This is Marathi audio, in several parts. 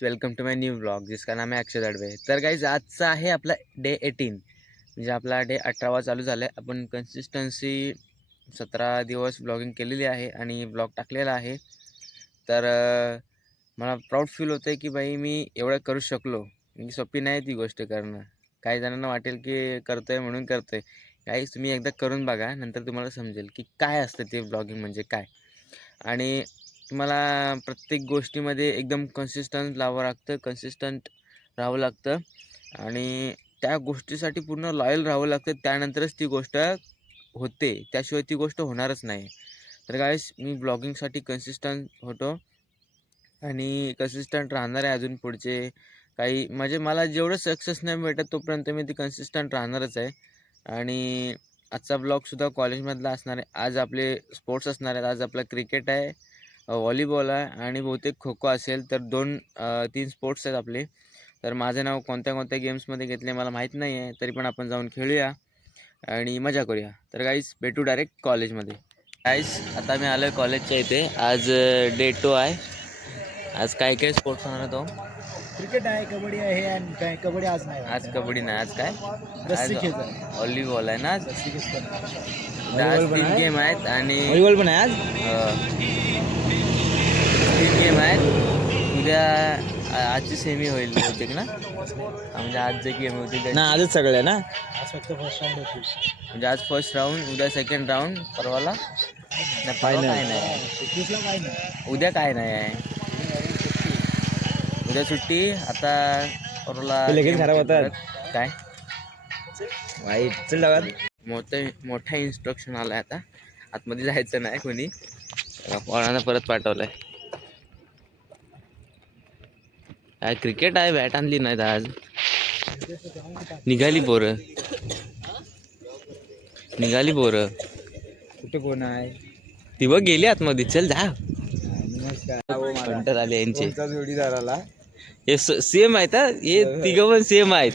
Welcome to my new blog जिसका नाम आहे अक्षय दडवे तर गाईज आजचा आहे आपला डे एटीन म्हणजे आपला डे अठरावा चालू झाला आहे आपण कन्सिस्टन्सी सतरा दिवस ब्लॉगिंग केलेली आहे आणि ब्लॉग टाकलेला आहे. तर मला प्राऊड फील होतं आहे की बाई मी एवढं करू शकलो. म्हणजे सोपी नाही ती गोष्ट करणं. काही जणांना वाटेल की करतो आहे म्हणून करतो आहे काही तुम्ही एकदा करून बघा नंतर तुम्हाला समजेल की काय असतं ते ब्लॉगिंग म्हणजे काय. आणि तुम्हाला प्रत्येक गोष्टीमध्ये एकदम कन्सिस्टंट लावावं लागतं कन्सिस्टंट राहावं लागतं. आणि त्या गोष्टीसाठी पूर्ण लॉयल राहावं लागतं. त्यानंतरच ती गोष्ट होते. त्याशिवाय ती गोष्ट होणारच नाही. तर गायस मी ब्लॉगिंगसाठी कन्सिस्टंट होतो. आणि कन्सिस्टंट राहणार आहे अजून पुढचे काही म्हणजे मला जेवढं सक्सेस नाही भेटत तोपर्यंत मी ती कन्सिस्टंट राहणारच आहे. आणि आजचा ब्लॉगसुद्धा कॉलेजमधला असणार आहे. आज आपले स्पोर्ट्स असणार आहेत. आज आपला क्रिकेट आहे. व्हॉलीबॉल आहे आणि बहुतेक खो खो असेल तर दोन तीन स्पोर्ट्स आहेत आपले. तर माझं नाव कोणत्या कोणत्या गेम्समध्ये घेतले मला माहीत नाही आहे. तरी पण आपण जाऊन खेळूया आणि मजा करूया. तर गाईस भेटू डायरेक्ट कॉलेजमध्ये गाईस आता मी आलो आहे कॉलेजच्या इथे. आज डे टू आहे. आज काय काय स्पोर्ट्स होणार तो? क्रिकेट आहे कबड्डी आहे आणि काय कबड्डी आज नाही आज कबड्डी नाही आज काय? व्हॉलीबॉल आहे ना आज? तीन? गेम आहेत आणि व्हॉलीबॉल पण आहे आज? गेम आहेत. उद्या आजची सेमी होईल बहुतेक ना? म्हणजे आज जे गेम होती ना आजच सगळे ना? आज फक्त फर्स्ट राऊंड होती. म्हणजे आज फर्स्ट राऊंड उद्या सेकंड राऊंड परवाला? नाही, काय नाही. उद्या काय नाही आहे. उद्या सुट्टी आता परवाला लगेच खराब होती होतात. काय? वाईट. मोठं मोठा इन्स्ट्रक्शन आला आहे आता. आतमध्ये जायचं नाही कोणी. पोरांना परत पाठवलंय. काय क्रिकेट आहे बॅट आणली नाहीत आज. निघाली पोरं. निघाली पोरं. कुठे कोण आहे? ती बघ गेली आतमध्ये. चल जा. नमस्कार. कंटर आले यांचे. जोडीदाराला? हे सेम आहेत हा? हे तिघं पण सेम आहेत.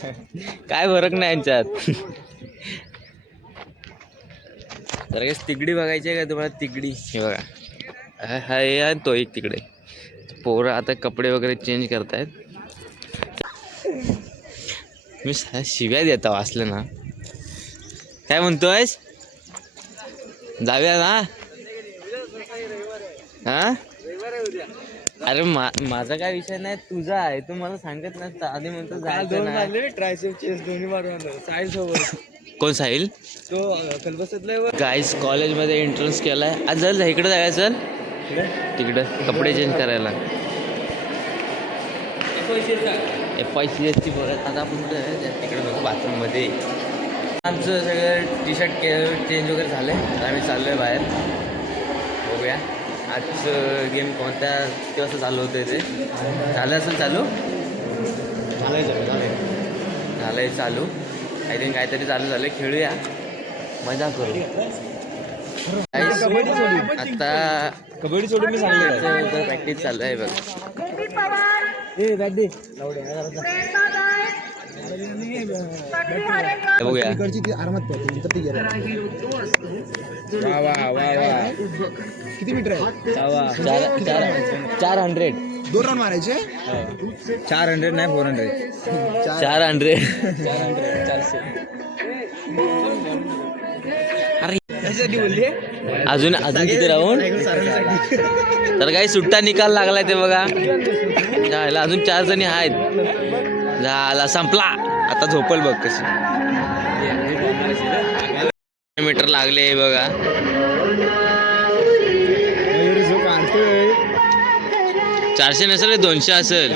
काय फरक नाही यांच्यात. तर तिगडी बघायची आहे का तुम्हाला? तिगडी. हे बघा. हा हा हे आहे तो एक तिकडे. पोरं आता कपडे वगैरे चेंज करतायत. मी शिव्या देता वाचलं ना. काय म्हणतोयस? जाऊया ना. हा? अरे मा माझा काय विषय नाही तुझा आहे. तू मला सांगत नसता आधी म्हणतो नाही. दोन्ही कोण साहिल? तो गाईस कॉलेजमध्ये एंट्रन्स केलाय. आज चल इकडे जायचं चल. तिकडं कपडे चेंज करायला. एफ आय सी एसची बोलत आता आपण कुठे आहे? तिकडे बघू बाथरूममध्ये. आमचं सगळं टी शर्ट के चेंज वगैरे झालं आहे आता आम्ही चाललो आहे बाहेर. बघूया. आजचं गेम कोणत्या वाजता चालू होतं ते? झालं असेल चालू? झालं आहे चालू. आय थिंक काहीतरी चालू झालं खेळूया. मजा करू. आता कबड्डी सोडून मी सांगले प्रॅक्टिस चालू आहे बघ. किती मीटर आहे? चार चार चार हंड्रेड दोन रन मारायचे? चार हंड्रेड नाही फोर हंड्रेड चार. हंड्रेड चार हंड्रेड चारशे. बोलली अजून अजून किती राहून? तर काही सुट्टा निकाल लागलाय ते बघा. झाला अजून चार जणी आहेत. झाला संपला. आता झोपल बघ कशी. मीटर लागले बघा. चारशे नसेल दोनशे असेल.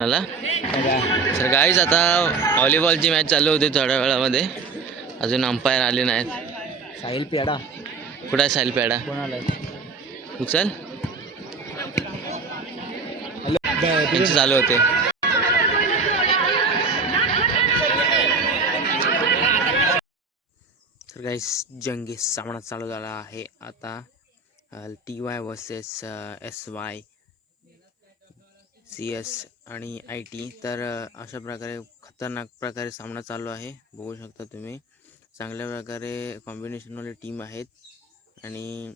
मला सर काहीच आता व्हॉलीबॉलची मॅच चालू होती थोड्या वेळामध्ये. अजून अंपायर आले नाहीत. साहिल पेडा. कुठं आहे साहिल पेडा? उचल. त्यांचे चालू होते. तर गाईस जंगी सामना चालू झाला आहे. आता T Y versus S Y C S आणि आय टी तर अशा प्रकारे खतरनाक प्रकारे सामना चालू आहे. बघू शकता तुम्ही. चांगल्या प्रकारे कॉम्बिनेशनवाले टीम आहेत. आणि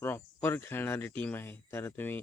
प्रॉपर खेळणारी टीम आहे. तर तुम्ही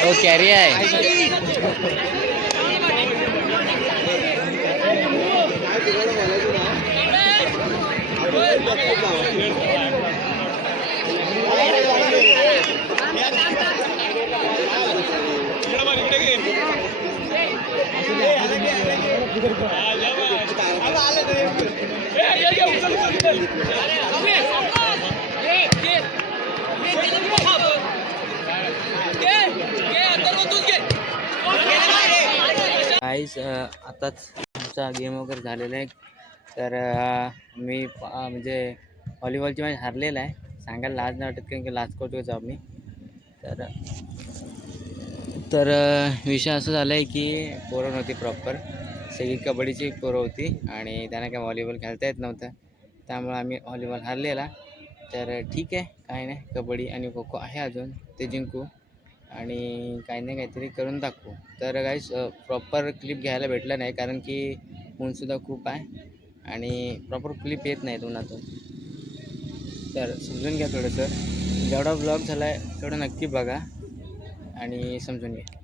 हो कॅरी आहे काहीच uh, आताच आमचा गेम वगैरे झालेला आहे. तर uh, मी uh, म्हणजे व्हॉलीबॉलची मॅच हारलेला आहे. सांगायला लाज नाही वाटत कारण की लाज करतोच आम्ही. तर तर विषय असं झाला आहे की पोरं नव्हती प्रॉपर सगळी कबड्डीची पोरं होती आणि त्यांना काय व्हॉलीबॉल खेळता येत नव्हतं. त्यामुळे आम्ही व्हॉलीबॉल हारलेला. तर ठीक आहे. काही नाही. कबड्डी आणि खो खो आहे अजून. ते जिंकू. आणि काही नाही काहीतरी करून दाखवू. तर काहीच प्रॉपर क्लिप घ्यायला भेटलं नाही कारण की ऊनसुद्धा खूप आहे आणि प्रॉपर क्लिप येत नाहीत उन्हातून. तर समजून घ्या थोडंसं. जेवढा ब्लॉग झाला आहे तेवढं नक्की बघा आणि समजून घ्या.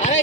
अरे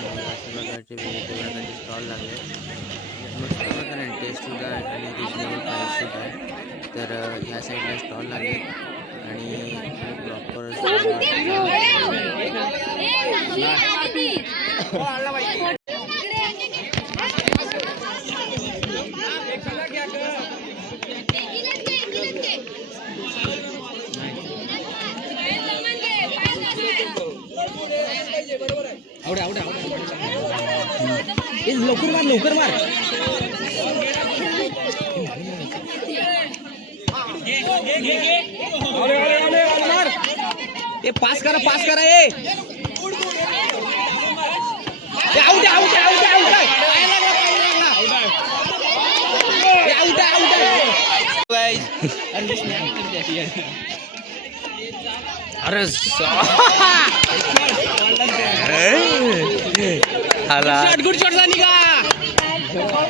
प्रकारचे विविध प्रकारचे स्टॉल लागले. मस्त प्रकारे टेस्टसुद्धा आहे आणि रिजनेबल प्राईससुद्धा आहे. तर ह्या साईडला स्टॉल लागले. आणि प्रॉपर लवकर मार. ए पास करा पास करा ए. ए, आउट आहे, आउट आहे. अरे, करते अशी. अरे हाला ग्राउंडवर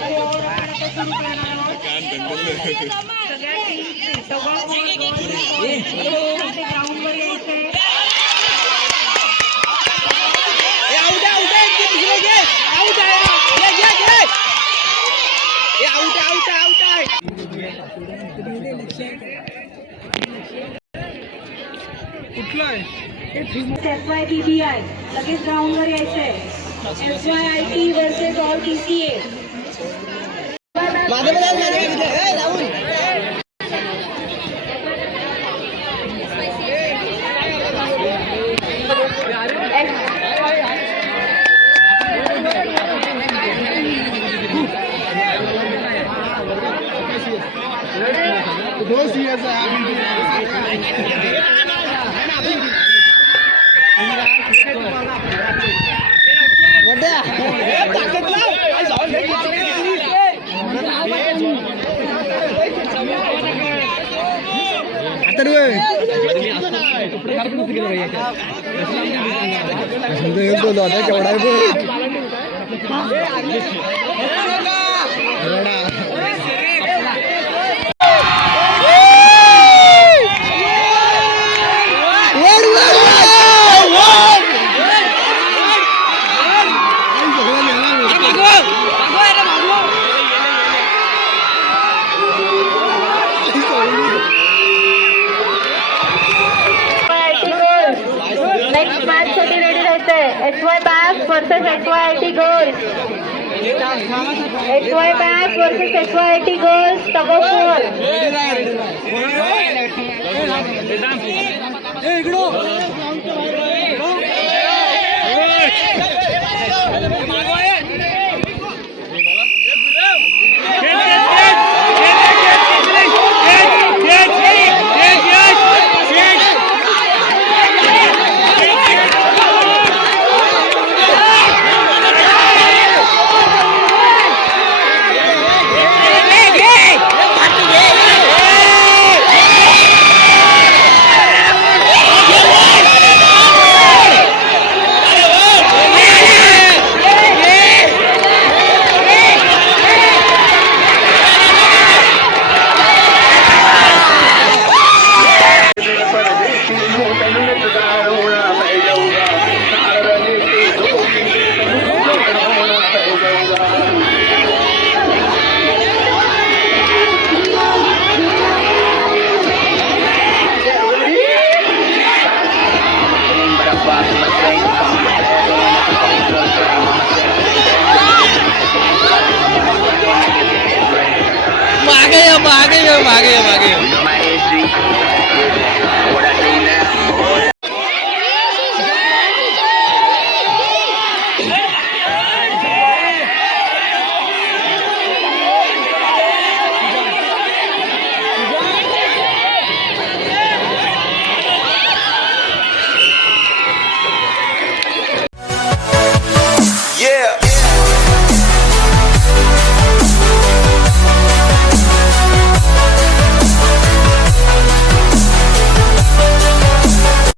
यायचंय F Y B B I लगेच ग्राउंडवर यायचंय एफ़ वर्सेस ऑल टी माझं next versus S Y I T girls tug